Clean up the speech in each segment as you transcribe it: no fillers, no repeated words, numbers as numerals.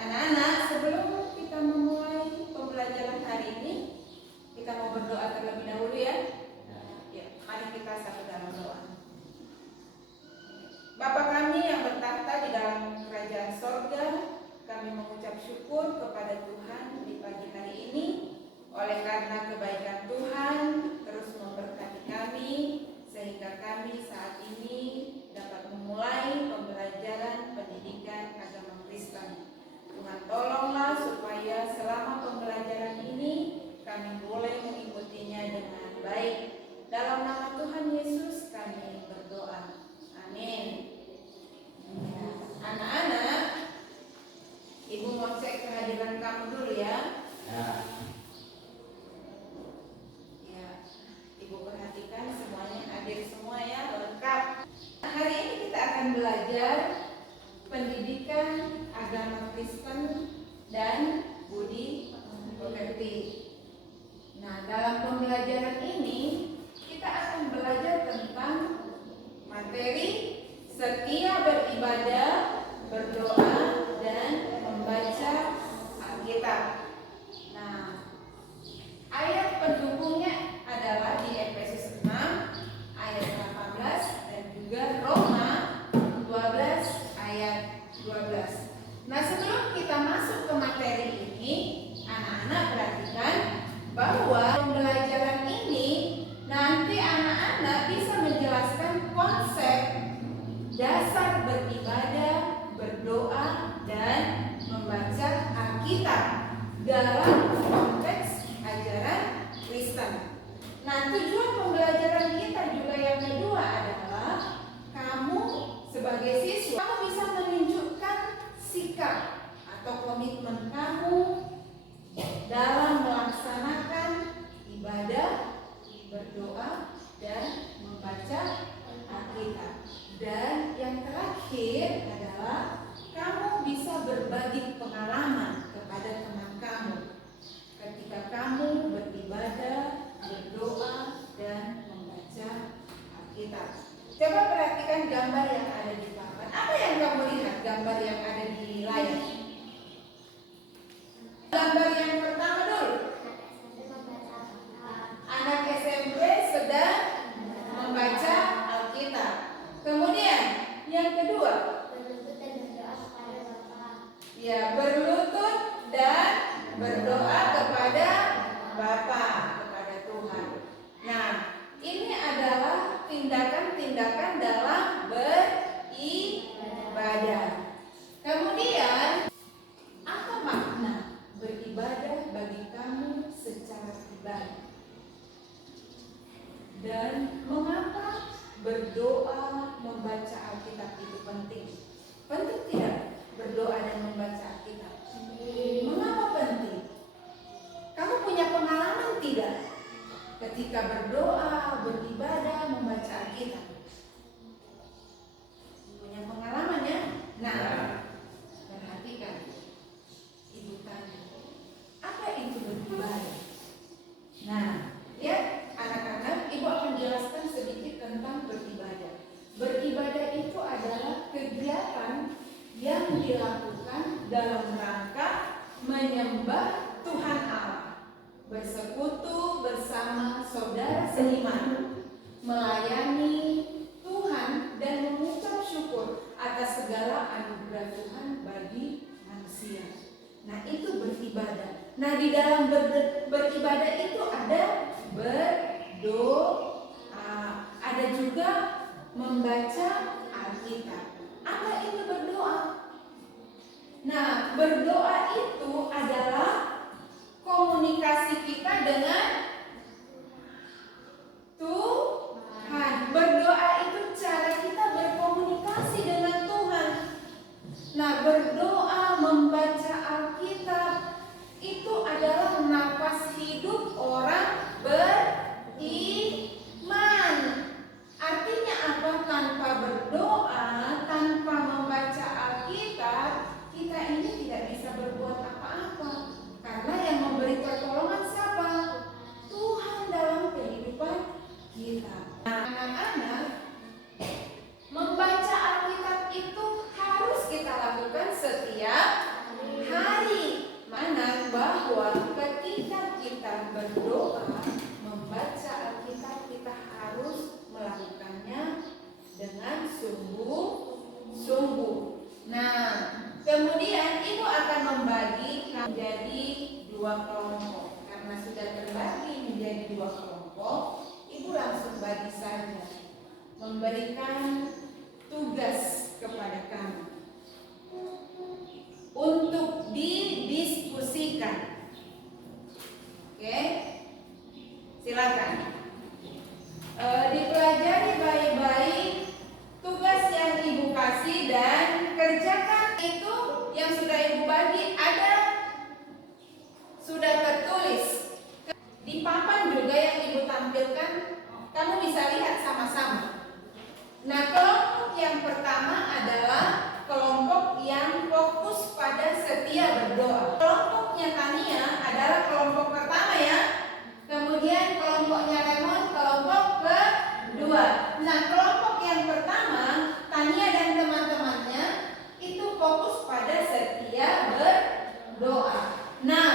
anak-anak, sebelum kita memulai pembelajaran hari ini, kita mau berdoa terlebih dahulu ya. Ya, mari kita satu dalam doa. Bapa kami yang bertahta di dalam kerajaan sorga, kami mengucap syukur kepada Tuhan di pagi hari ini, oleh karena kebaikan Tuhan terus memberkati kami, sehingga kami saat ini dapat memulai pembelajaran pendidikan agama Kristen. Tuhan tolonglah supaya selama pembelajaran ini kami boleh mengikutinya dengan baik. Dalam nama Tuhan Yesus kami berdoa. Amin. Anak-anak, Ibu mau cek kehadiran kamu dulu ya. Ya, Ibu perhatikan semuanya hadir semua ya, lengkap. Hari ini kita akan belajar pendidikan agama Kristen dan budi pekerti. Nah, dalam pembelajaran ini kita akan belajar tentang materi setia beribadah, berdoa, dan membaca Alkitab. Nah, ayat pendukungnya adalah di Efesus 6 ayat 18 dan juga Roma 12 ayat 12. Nah, sebelum kita masuk ke materi ini, anak-anak perhatikan bahwa pembelajaran ini nanti anak-anak bisa menjelaskan konsep dasar beribadah, berdoa, dan membaca Alkitab dalam konteks ajaran Kristen. Nah, tujuan pembelajaran kita juga yang kedua adalah kamu sebagai siswa, kamu bisa menunjukkan sikap atau komitmen kamu dalam melaksanakan ibadah, berdoa, dan membaca Alkitab. Dan yang terakhir adalah kamu bisa berbagi pengalaman kepada teman kamu ketika kamu beribadah, berdoa, dan membaca Alkitab. Coba perhatikan gambar yang ada di papan. Apa yang kamu lihat gambar yang ada di layar? Gambar yang pertama dulu. Anak SMP sedang membaca Alkitab. Kemudian yang kedua, ya, berlutut dan berdoa kepada Bapa, kepada Tuhan. Nah, ini adalah tindakan-tindakan dalam beribadah. Kemudian, apa makna beribadah bagi kamu secara pribadi? Dan mengapa berdoa, membaca Alkitab itu penting? Penting tidak berdoa dan membaca Alkitab? Mengapa penting? Kamu punya pengalaman tidak ketika berdoa, beribadah, membaca Alkitab? Punya pengalaman ya? Nah, perhatikan. Ibu tanya, apa itu beribadah? Nah, ya anak-anak, Ibu akan jelaskan sedikit tentang beribadah. Beribadah itu adalah kegiatan yang dilakukan dalam rangka menyembah Tuhan Allah, bersekutu bersama saudara seiman, melayani Tuhan dan mengucap syukur atas segala anugerah Tuhan bagi manusia. Nah, itu beribadah. Nah, di dalam beribadah itu ada berdoa, ada juga membaca Alkitab. Apa itu berdoa? Nah, berdoa itu adalah komunikasi kita dengan Tuhan. Berdoa itu cara kita berkomunikasi dengan Tuhan. Nah, berdoa, membaca Alkitab itu adalah napas hidup orang beriman. Artinya apa? Tanpa berdoa, tanpa membaca Alkitab, kita ini tidak bisa berbuat apa-apa. Karena yang memberi pertolongan siapa? sungguh-sungguh. Nah, kemudian ibu akan membagi menjadi dua kelompok. Karena sudah terbagi menjadi dua kelompok, ibu langsung bagi saja, memberikan tugas kepada kamu untuk didiskusikan. Oke, silakan dipelajari baik-baik tugas yang ibu kasih dan kerjakan itu yang sudah ibu bagi. Ada sudah tertulis di papan juga yang ibu tampilkan, kamu bisa lihat sama-sama. Nah, kelompok yang pertama adalah kelompok yang fokus pada setia berdoa. Kelompoknya Tania adalah kelompok pertama ya. Kemudian kelompoknya Raymond kelompok kedua. Nah, kelompok yang pertama Tania dan teman-temannya itu fokus pada setia berdoa. Nah,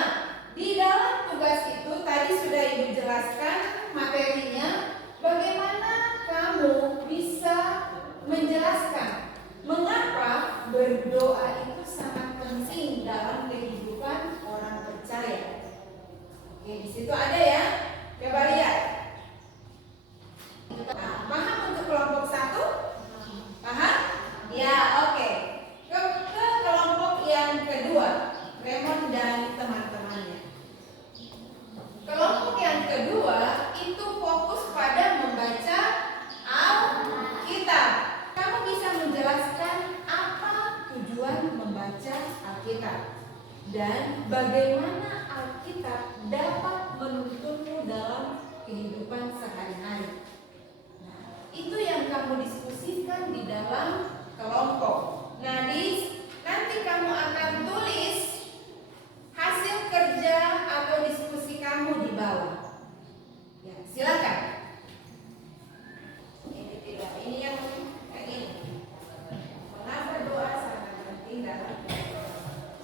di dalam tugas itu tadi sudah ibu jelaskan materinya. Bagaimana kamu bisa menjelaskan mengapa berdoa itu sangat penting dalam kehidupan orang percaya? Oke, di situ ada ya. Coba lihat. Nah, paham untuk kelompok satu? Paham? Ya, oke. Ke kelompok yang kedua, Raymond dan teman-temannya. Kelompok yang kedua itu fokus pada membaca Alkitab. Kamu bisa menjelaskan apa tujuan membaca Alkitab dan bagaimana Alkitab dapat menuntunmu dalam kehidupan sehari-hari. Nah, itu yang kamu diskusikan di dalam kelompok. Nah, nanti kamu akan tulis hasil kerja atau diskusi kamu di bawah. Ya, silakan. Ini yang kayak gini. Mengapa doa sangat penting dalam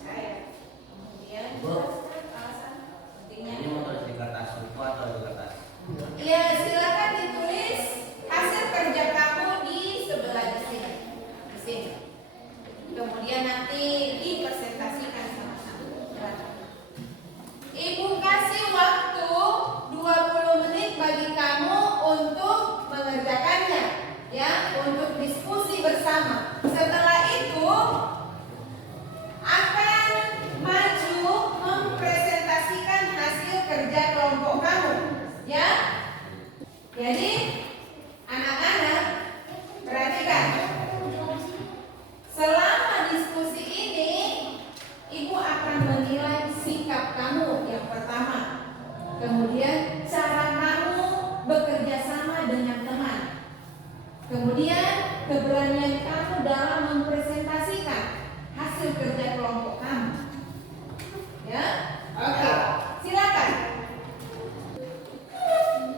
saya? Kemudian jelaskan alasan pentingnya. Ini mau tulis di kertas buku atau di kertas? Iya, silakan ditulis hasil kerja kamu di sebelah di sini. Di sini. Kemudian nanti dipresentasikan sama-sama. Ibu kasih waktu 20 menit bagi kamu untuk mengerjakannya, ya, untuk diskusi bersama. Setelah itu akan maju mempresentasikan hasil kerja kelompok kamu, ya. Jadi anak-anak perhatikan. Selama diskusi ini, ibu akan menilai sikap kamu yang pertama. Kemudian cara kamu bekerja sama dengan teman. Kemudian keberanian kamu dalam mempresentasikan hasil kerja kelompok kamu. Ya, oke. Silakan.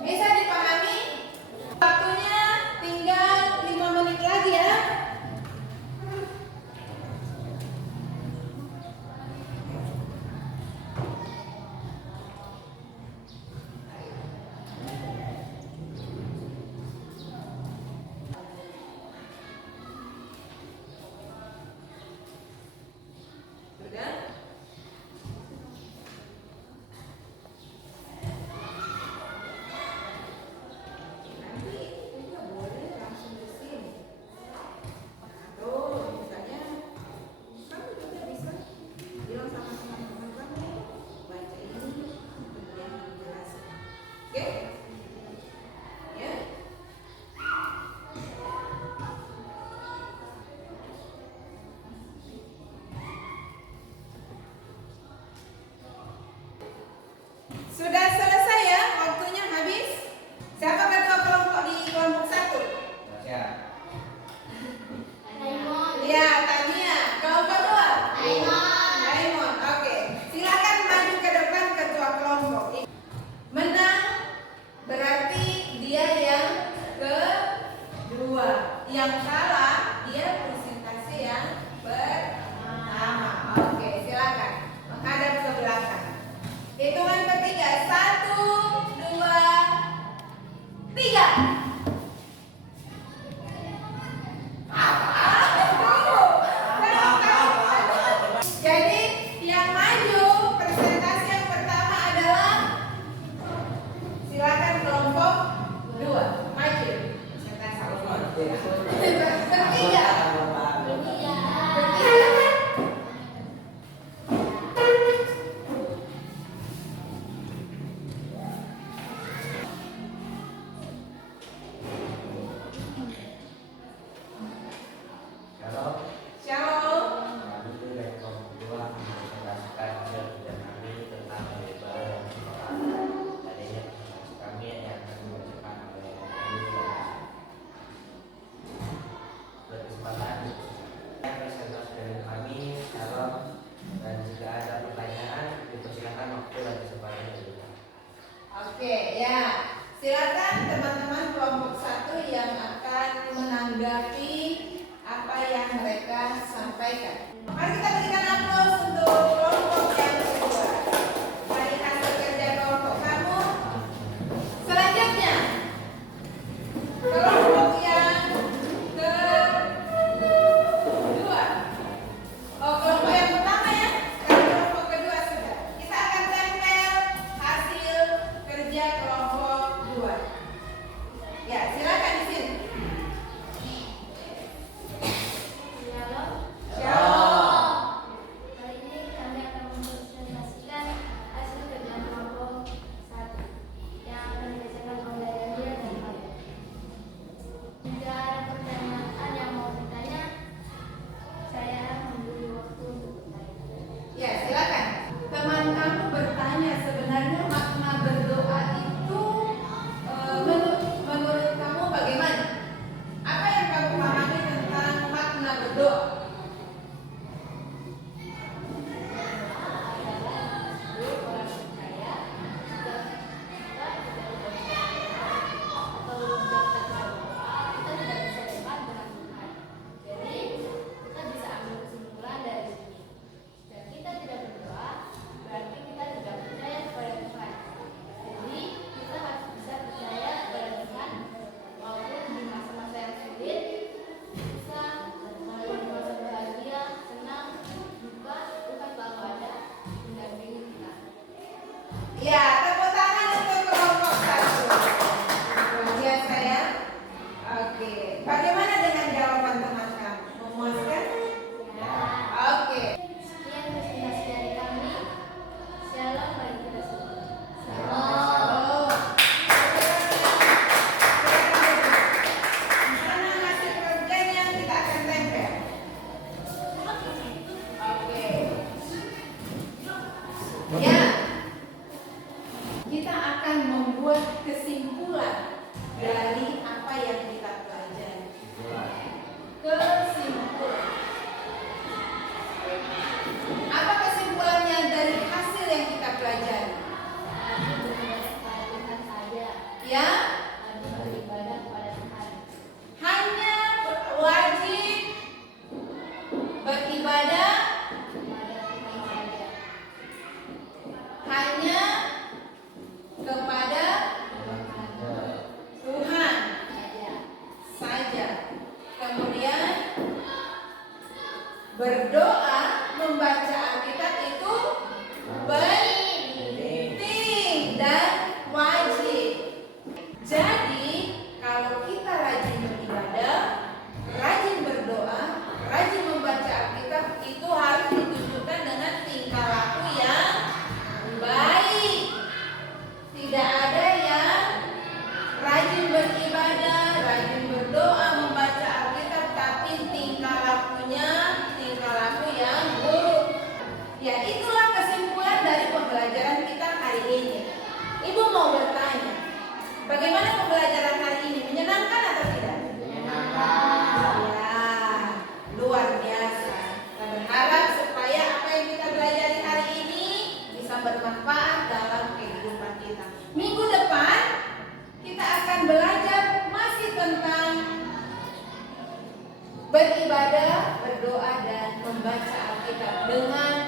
Bisa dipahami? Waktunya tinggal 5 menit lagi ya. Sudah? Nanti juga boleh langsung di sini. Atau misalnya kamu juga bisa bilang sama teman-teman kamu, baca ini kemudian menjelaskan. Oke? Ya. Sudah selesai ya? Waktunya habis? Siapa ketua kelompok di kelompok 1? Ya. Ya, Tania. Kelompok 2? Raymond. Oke. Silakan maju ke depan ketua kelompok. Menang berarti dia yang kedua. Yang kalah dia presentasi yang pertama. Oke, silakan menghadap ke belakang. Hitungan ketiga, 1, 2, 3. Ya, itulah kesimpulan dari pembelajaran kita hari ini. Ibu mau bertanya, bagaimana pembelajaran hari ini? Menyenangkan atau tidak? Menyenangkan. Ya, luar biasa. Kita berharap supaya apa yang kita pelajari hari ini bisa bermanfaat dalam kehidupan kita. Minggu depan kita akan belajar masih tentang beribadah, berdoa dan membaca Alkitab dengan